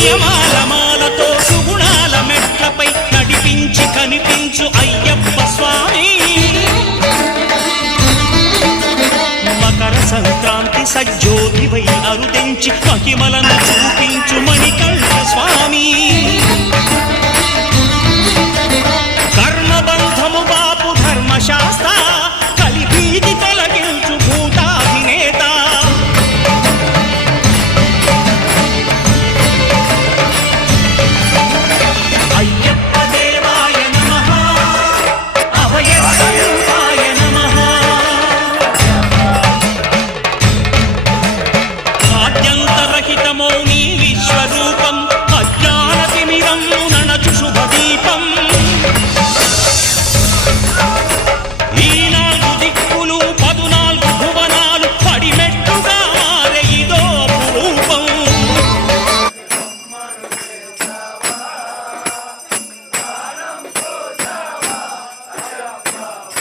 నియమాలమాలతో సుగుణాల మెట్లపై నడిపించి కనిపించు అయ్యప్ప స్వామి మకర సంక్రాంతి సజ్జోతివై అరుదించి మహిమలను చూపించు